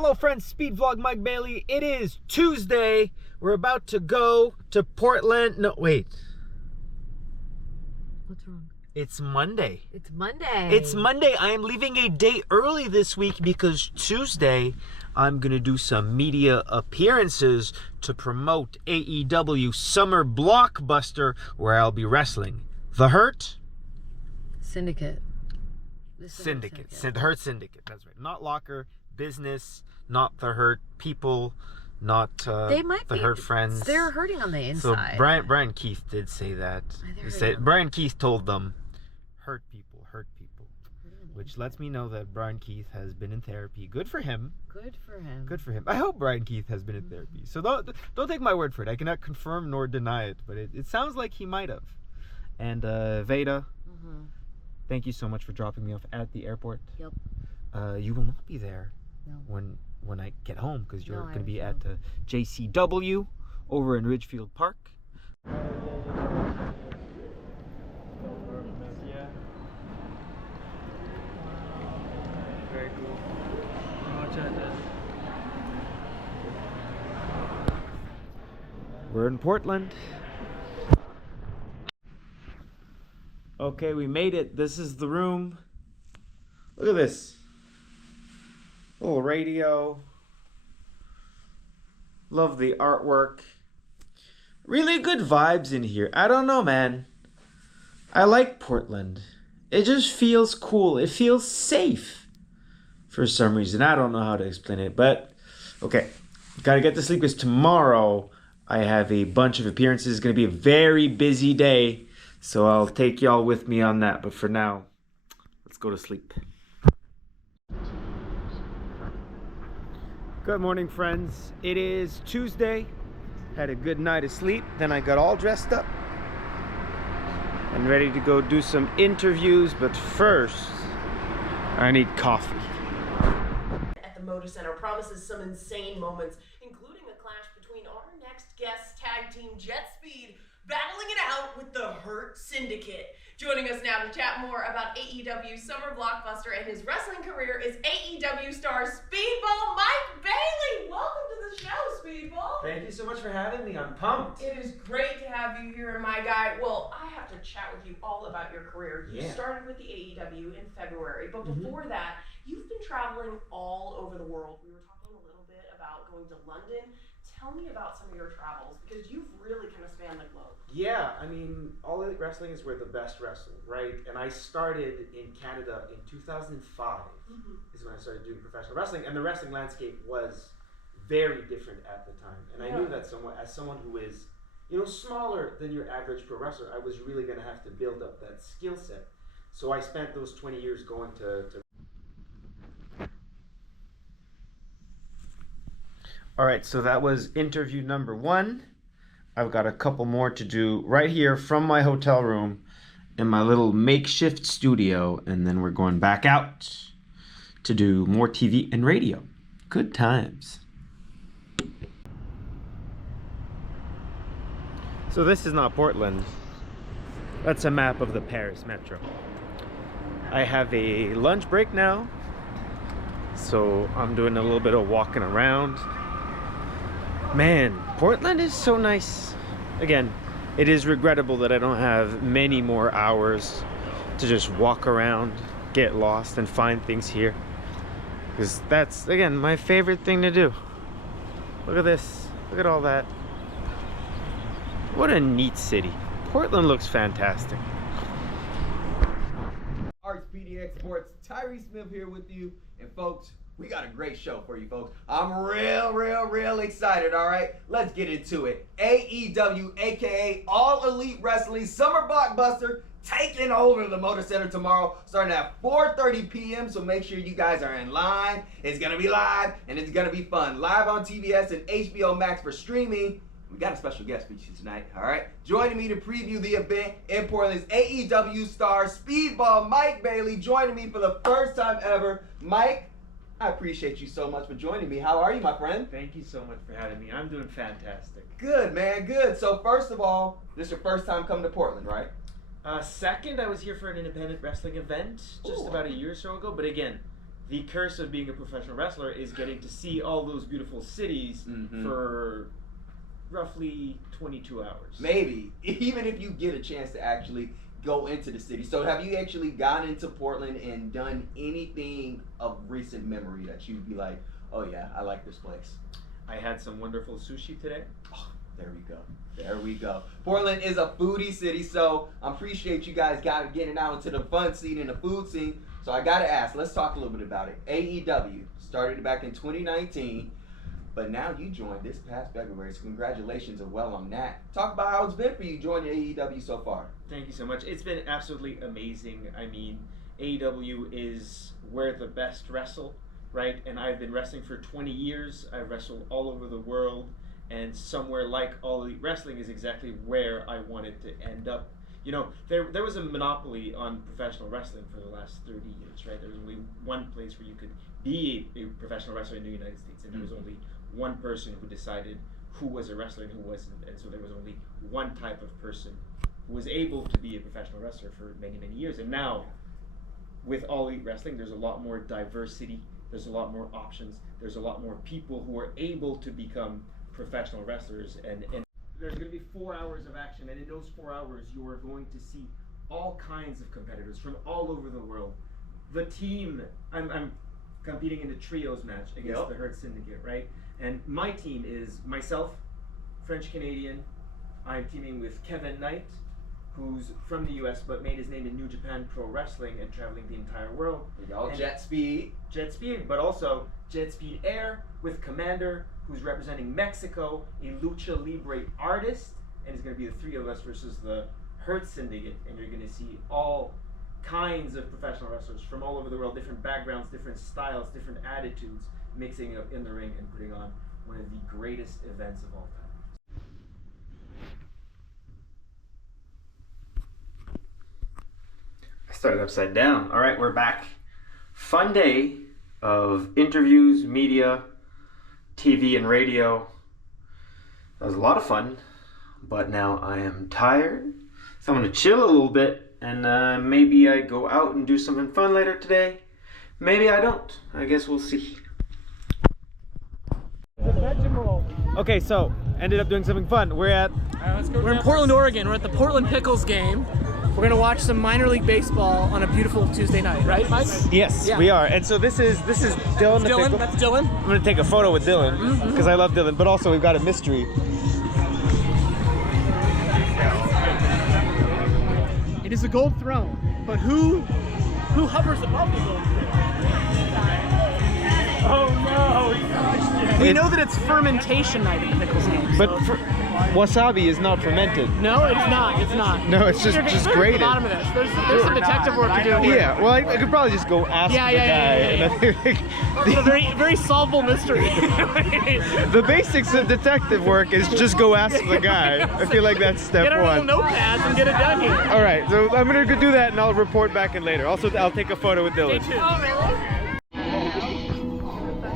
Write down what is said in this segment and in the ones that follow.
Hello friends, Speed Vlog Mike Bailey. It is Tuesday. We're about to go to Portland. No, wait. What's wrong? It's Monday. It's Monday. It's Monday. I am leaving a day early this week because Tuesday I'm going to do some media appearances to promote AEW Summer Blockbuster where I'll be wrestling The Hurt Syndicate. Syndicate. The Hurt Syndicate. That's right. Not Locker, Business, not The Hurt People, not they might The be, Hurt Friends. They're hurting on the inside. So Brian Keith did say that. He said Brian Keith told them, hurt people, which lets me know that Brian Keith has been in therapy. Good for him. Good for him. Good for him. I hope Brian Keith has been in therapy. So don't take my word for it. I cannot confirm nor deny it, but it sounds like he might have. And Veda, thank you so much for dropping me off at the airport. Yep. You will not be there No. when I get home because you're going to be at JCW over in Ridgefield Park. Very cool. We're in Portland. Okay, we made it. This is the room. Look at this. Little radio. Love the artwork. Really good vibes in here. I don't know, man. I like Portland. It just feels cool. It feels safe for some reason. I don't know how to explain it, but okay. Gotta get to sleep because tomorrow I have a bunch of appearances. It's gonna be a very busy day. So I'll take y'all with me on that. But for now, let's go to sleep. Good morning, friends. It is Tuesday. Had a good night of sleep. Then I got all dressed up and ready to go do some interviews. But first, I need coffee. At the Motor Center promises some insane moments, including a clash between our next guest tag team Jet Speed battling it out with the Hurt Syndicate. Joining us now to chat more about AEW Summer Blockbuster and his wrestling career is AEW star Speedball Mike Bailey. Welcome to the show, Speedball. Thank you so much for having me. I'm pumped. It is great to have you here, my guy. Well, I have to chat with you all about your career. You started with the AEW in February, but before that, you've been traveling all over the world. We were talking a little bit about going to London. Tell me about some of your travels, because you've really kind of spanned the globe. Yeah, I mean, All Elite Wrestling is where the best wrestle, right? And I started in Canada in 2005 is when I started doing professional wrestling, and the wrestling landscape was very different at the time. And I knew that as someone who is, smaller than your average pro wrestler, I was really going to have to build up that skill set. So I spent those 20 years going to All right, so that was interview number 1. I've got a couple more to do right here from my hotel room in my little makeshift studio, and then we're going back out to do more TV and radio. Good times. So this is not Portland. That's a map of the Paris metro. I have a lunch break now, so I'm doing a little bit of walking around. Man, Portland is so nice. Again, it is regrettable that I don't have many more hours to just walk around, get lost, and find things here. Because that's, again, my favorite thing to do. Look at this. Look at all that. What a neat city. Portland looks fantastic. Art Speedy Exports, Tyree Smith here with you. And folks, we got a great show for you folks. I'm real excited, all right? Let's get into it. AEW, aka All Elite Wrestling Summer Blockbuster, taking over the Motor Center tomorrow, starting at 4:30 p.m. So make sure you guys are in line. It's gonna be live and it's gonna be fun. Live on TBS and HBO Max for streaming. We got a special guest feature tonight, all right? Joining me to preview the event in Portland is AEW star Speedball Mike Bailey, joining me for the first time ever. Mike, I appreciate you so much for joining me. How are you, my friend? Thank you so much for having me. I'm doing fantastic. Good, man, good. So first of all, this is your first time coming to Portland, right? Second, I was here for an independent wrestling event just about a year or so ago. But again, the curse of being a professional wrestler is getting to see all those beautiful cities for roughly 22 hours. Maybe, even if you get a chance to actually go into the city. So have you actually gone into Portland and done anything of recent memory that you'd be like, oh yeah, I like this place? I had some wonderful sushi today. Oh, there we go. There we go. Portland is a foodie city, so I appreciate you guys getting out into the fun scene and the food scene. So I gotta ask, let's talk a little bit about it. AEW started back in 2019, but now you joined this past February, so congratulations as well on that. Talk about how it's been for you joining AEW so far. Thank you so much. It's been absolutely amazing. I mean, AEW is where the best wrestle, right? And I've been wrestling for 20 years. I've wrestled all over the world, and somewhere like All Elite Wrestling is exactly where I wanted to end up. You know, there was a monopoly on professional wrestling for the last 30 years, right? There was only one place where you could be a professional wrestler in the United States, and there was only one person who decided who was a wrestler and who wasn't, and so there was only one type of person who was able to be a professional wrestler for many, many years. And now, with All Elite Wrestling, there's a lot more diversity, there's a lot more options, there's a lot more people who are able to become professional wrestlers, and there's going to be 4 hours of action, and in those 4 hours you are going to see all kinds of competitors from all over the world. The team, I'm competing in the trios match against the Hurt Syndicate, right? And my team is myself, French-Canadian. I'm teaming with Kevin Knight, who's from the US but made his name in New Japan Pro Wrestling and traveling the entire world. Jet Speed, but also Jet Speed Air with Commander, who's representing Mexico, a lucha libre artist, and it's going to be the three of us versus the Hurt Syndicate, and you're going to see all kinds of professional wrestlers from all over the world, different backgrounds, different styles, different attitudes, mixing up in the ring and putting on one of the greatest events of all time. I started upside down. All right, we're back. Fun day of interviews, media, TV and radio. That was a lot of fun, but now I am tired, so I'm gonna chill a little bit, and maybe I go out and do something fun later today. Maybe I don't. I guess we'll see. Okay, so ended up doing something fun. We're in Portland, Oregon. We're at the Portland Pickles game. We're gonna watch some minor league baseball on a beautiful Tuesday night, right, Mike? Yes, we are. And so this is Dylan. That's Dylan. I'm gonna take a photo with Dylan because I love Dylan. But also we've got a mystery. It is a gold throne, but who hovers above the gold throne? Oh no! We know that it's fermentation night at the Pickles game. But wasabi is not fermented. No, it's not. It's not. No, it's just grated. The bottom of this. There's some detective work to do here. Yeah, well, I could probably just go ask the guy. It's a very solvable mystery. The basics of detective work is just go ask the guy. I feel like that's step one. Get our little notepads and get it done here. All right, so I'm gonna go do that, and I'll report back in later. Also, I'll take a photo with Dylan. Oh, really?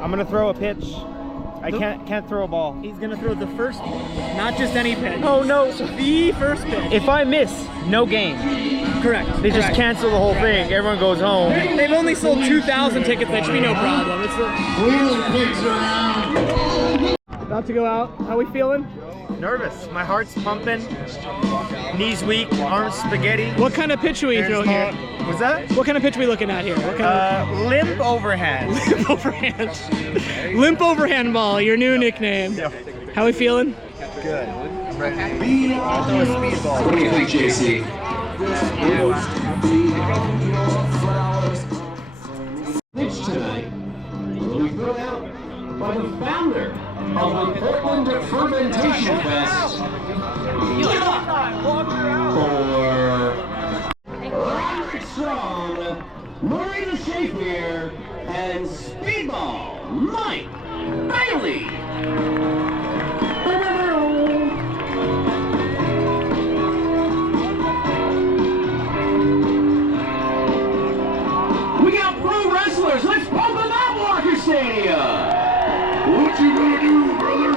I'm gonna throw a pitch. I can't throw a ball. He's gonna throw the first pitch, not just any pitch. Oh no! The first pitch. If I miss, no game. Correct. They just cancel the whole thing. Everyone goes home. They've only sold 2,000 tickets. That should be no problem. About to go out. How we feeling? Nervous. My heart's pumping. Knees weak. Arms spaghetti. What kind of pitch are we throwing here? Was that? What kind of pitch are we looking at here? What kind of... Limp overhand. Limp overhand. Limp overhand ball, your new nickname. How we feeling? Good. Ready? I'll throw a speedball. What do you think, JC? Pitch tonight will be put out by the founder of the Portland Fermentation Fest for Strong, Marina Shakespeare, and Speedball, Mike Bailey. We got pro wrestlers. Let's pump them out, Walker Stadium. What you gonna do, brother?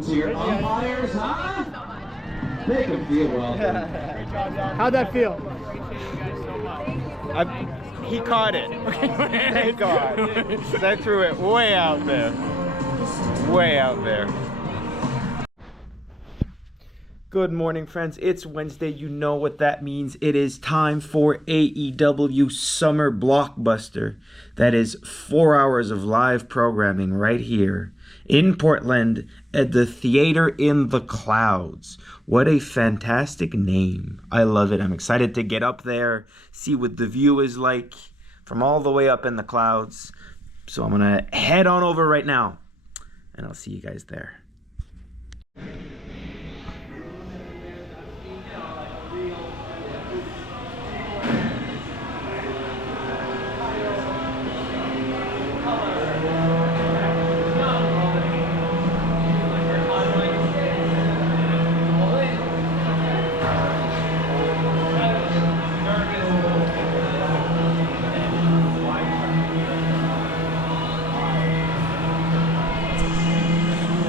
talking to your umpires, huh? Make them feel welcome. How'd that feel? He caught it. Thank God. I threw it way out there. Way out there. Good morning, friends. It's Wednesday. You know what that means. It is time for AEW Summer Blockbuster. That is 4 hours of live programming right here in Portland at the Theater in the Clouds. What a fantastic name. I love it. I'm excited to get up there, see what the view is like from all the way up in the clouds. So I'm going to head on over right now, and I'll see you guys there.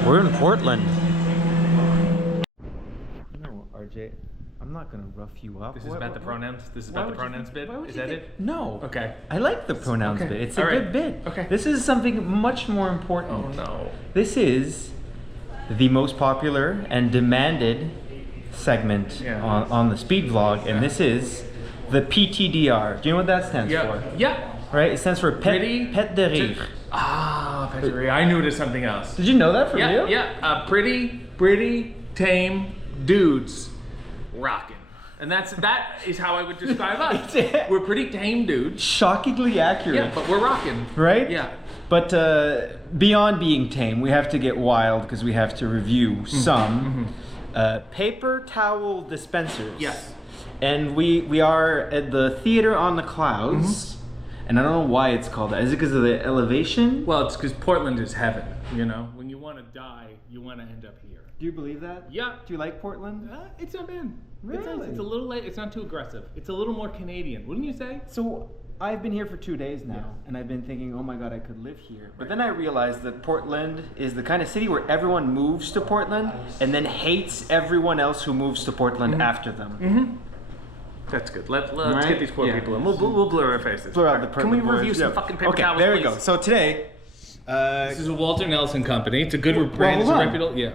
We're in Portland. No, RJ, I'm not gonna rough you up. This is about the pronouns? This is about the pronouns bit? Is that it? No. Okay. I like the pronouns bit. It's a good bit. Okay. This is something much more important. Oh no. This is the most popular and demanded segment on the speed vlog, and this is the PTDR. Do you know what that stands for? Yeah. Right? It stands for Pet de Rire. Ah, Pet de Rire. I knew it as something else. Did you know that from you? Yeah. Pretty, tame dudes rocking. And that is how I would describe us. We're pretty tame dudes. Shockingly accurate. Yeah, but we're rocking. Right? Yeah. But beyond being tame, we have to get wild because we have to review some paper towel dispensers. Yes. And we are at the Theater on the Clouds. And I don't know why it's called that. Is it because of the elevation? Well, it's because Portland is heaven, you know? When you want to die, you want to end up here. Do you believe that? Yeah. Do you like Portland? It's not bad. Really? It's a little late. It's not too aggressive. It's a little more Canadian, wouldn't you say? So I've been here for 2 days now, and I've been thinking, oh my God, I could live here. But then I realized that Portland is the kind of city where everyone moves to Portland and then hates everyone else who moves to Portland after them. That's good. Let's get these poor people in. We'll blur our faces. Blur out the Can we boys. review some fucking paper okay, towels, there we please? go. So today, This is a Walter Nelson company. It's a good brand. It's a hold on. reputable. Yeah.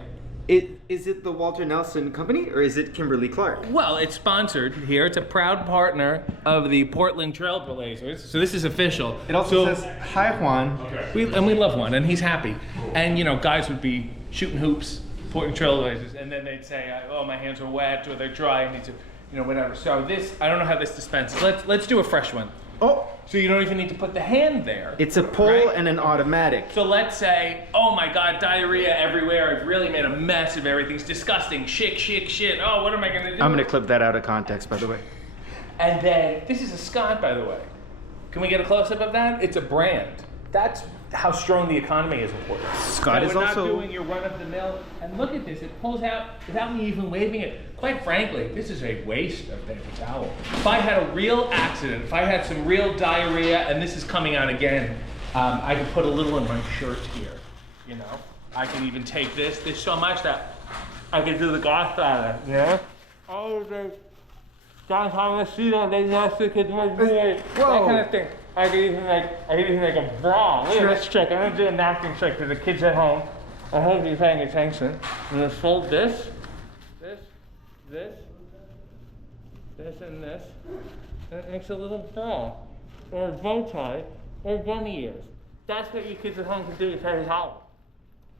Is it the Walter Nelson Company or is it Kimberly Clark? Well, it's sponsored here. It's a proud partner of the Portland Trailblazers. So this is official. It also says, hi Juan. We love Juan, and he's happy. And you know, guys would be shooting hoops, Portland Trailblazers, and then they'd say, "Oh, my hands are wet," or "They're dry," I need to, you know, whatever. So this, I don't know how this dispenses. Let's do a fresh one. Oh, So you don't even need to put the hand there. it's a pull Right? and an automatic. So let's say, oh my God, diarrhea everywhere. I've really made a mess of everything's disgusting. Shit. Oh, what am I gonna do? I'm gonna clip that out of context, by the way. And then, this is a Scott, by the way. Can we get a close-up of that? It's a brand. That's how strong the economy is in Portland. Scott That is we're also- not doing your run-of-the-mill. And look at this, it pulls out without me even waving it. Quite frankly, this is a waste of paper towel. If I had a real accident, if I had some real diarrhea, and this is coming out again, I could put a little in my shirt here, you know? I can even take this. There's so much that I can do the Godfather, yeah? Oh, that's how I see that they just look at my beard. That kind of thing. I could even make a bra. Look at this trick. I'm gonna do a napkin trick for the kids at home. I hope you're paying attention. I'm gonna fold this, and this. And it makes a little bra, or a bow tie, or bunny ears. That's what you kids at home can do with paper towel.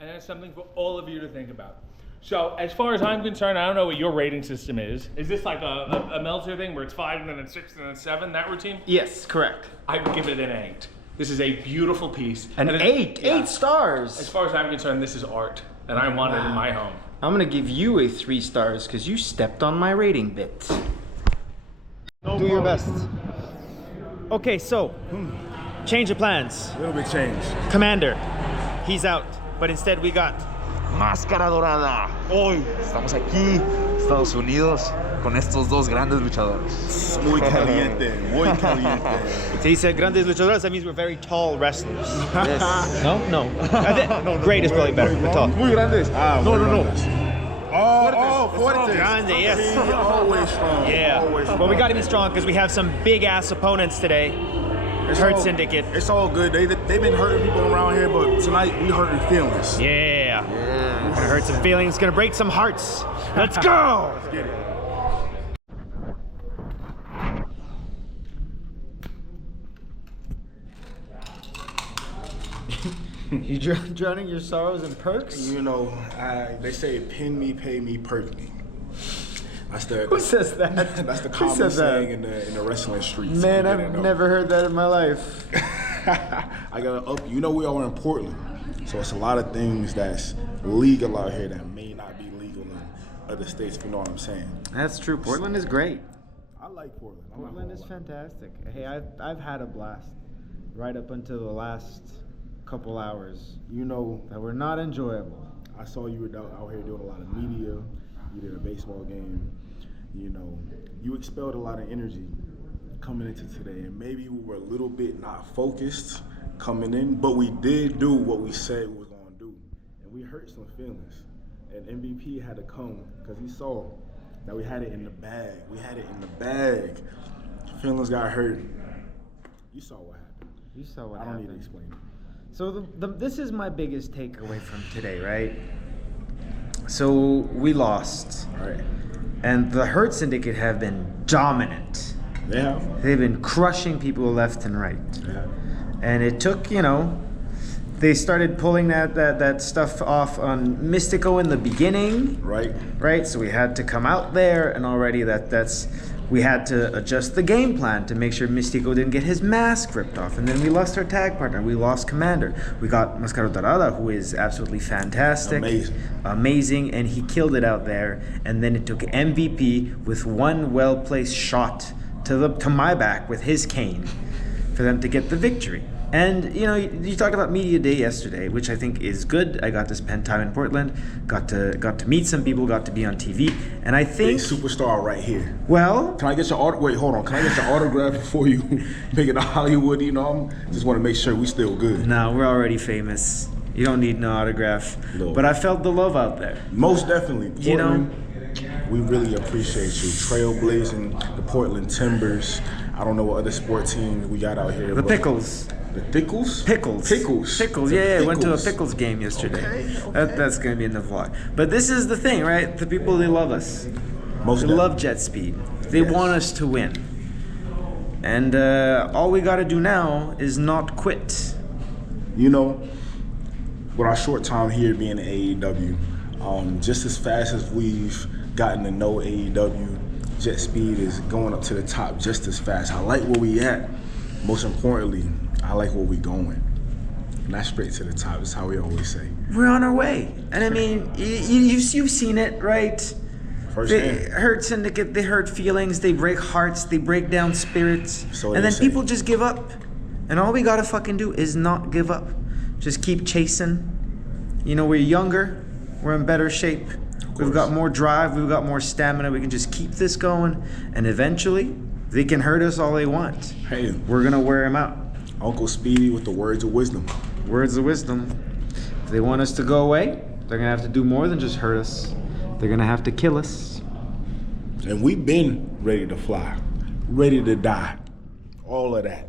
And that's something for all of you to think about. So, as far as I'm concerned, I don't know what your rating system is. Is this like a Meltzer thing where it's 5 and then it's 6 and then it's 7, that routine? Yes, correct. I would give it an 8. This is a beautiful piece. An And 8? yeah. 8 stars! As far as I'm concerned, this is art, and I want it in my home. I'm gonna give you a 3 stars because you stepped on my rating bit. Do your best. Okay, so, change of plans. Little bit change. Commander, he's out, but instead we got Máscara Dorada. Hoy estamos aquí, Estados Unidos, con estos dos grandes luchadores. Muy caliente, muy caliente. So he said grandes luchadores, that means we're very tall wrestlers. Yes. No? Great is probably better, but tall. Muy grandes. No. Oh, fuertes. Grande, yes. Always strong. Yeah. Always strong. Well, we got to be strong because we have some big-ass opponents today. Hurt Syndicate. It's all good. They've been hurting people around here, but tonight we hurting feelings. Yeah. Gonna hurt some feelings, gonna break some hearts. Let's go! Let's get it. You drowning your sorrows in perks? You know, they say pin me, pay me, perk me. Who says that? That's the Who common says that? saying in the wrestling streets. Man, I've never heard that in my life. I gotta up. You know, we are in Portland, so it's a lot of things that's legal out here that may not be legal in other states. If you know what I'm saying. That's true. Portland is great. I like Portland. Portland is fantastic. Hey, I've had a blast right up until the last couple hours. You know, that were not enjoyable. I saw you were out here doing a lot of media. You did a baseball game. You know, you expelled a lot of energy coming into today, and maybe we were a little bit not focused coming in, but we did do what we said we was gonna do, and we hurt some feelings. And MVP had to come because he saw that we had it in the bag. We had it in the bag. Feelings got hurt. You saw what happened. You saw what I don't happened. need to explain it. So this is my biggest takeaway from today, right? So we lost, Right. and the Hurt Syndicate have been dominant. They have. They've been crushing people left and right. Yeah. And it took, they started pulling that stuff off on Mystico in the beginning. Right? So we had to come out there, and already we had to adjust the game plan to make sure Mystico didn't get his mask ripped off. And then we lost our tag partner. We lost Commander. We got Mascaro Dorada, who is absolutely fantastic. Amazing, and he killed it out there. And then it took MVP with one well-placed shot to my back with his cane for them to get the victory. And you talked about Media Day yesterday, which I think is good. I got to spend time in Portland, got to meet some people, got to be on TV, and I think big superstar right here. Well, can I get your wait? Hold on. Can I get your autograph before you make it to Hollywood? Just want to make sure we still good. No, we're already famous. You don't need no autograph. No. But I felt the love out there. Most definitely. Portland, we really appreciate you. Trailblazing the Portland Timbers. I don't know what other sport teams we got out here. The Pickles. The Pickles? Pickles. Yeah, I went to a Pickles game yesterday. Okay. That's going to be in the vlog. But this is the thing, right? The people, they love us. They love Jet Speed. They want us to win. And all we got to do now is not quit. With our short time here being in AEW, just as fast as we've gotten to know AEW, Jet Speed is going up to the top just as fast. I like where we at. Most importantly, I like where we going. Not straight to the top. That's how we always say. We're on our way. And I mean, you've seen it, right? Firsthand. They hurt Syndicate, they hurt feelings, they break hearts, they break down spirits. And then people just give up. And all we gotta fucking do is not give up. Just keep chasing. We're younger, we're in better shape. We've got more drive, we've got more stamina. We can just keep this going, and eventually, they can hurt us all they want. Hey, we're gonna wear them out. Uncle Speedy with the words of wisdom. Words of wisdom. If they want us to go away, they're gonna have to do more than just hurt us. They're gonna have to kill us. And we've been ready to fly, ready to die. All of that.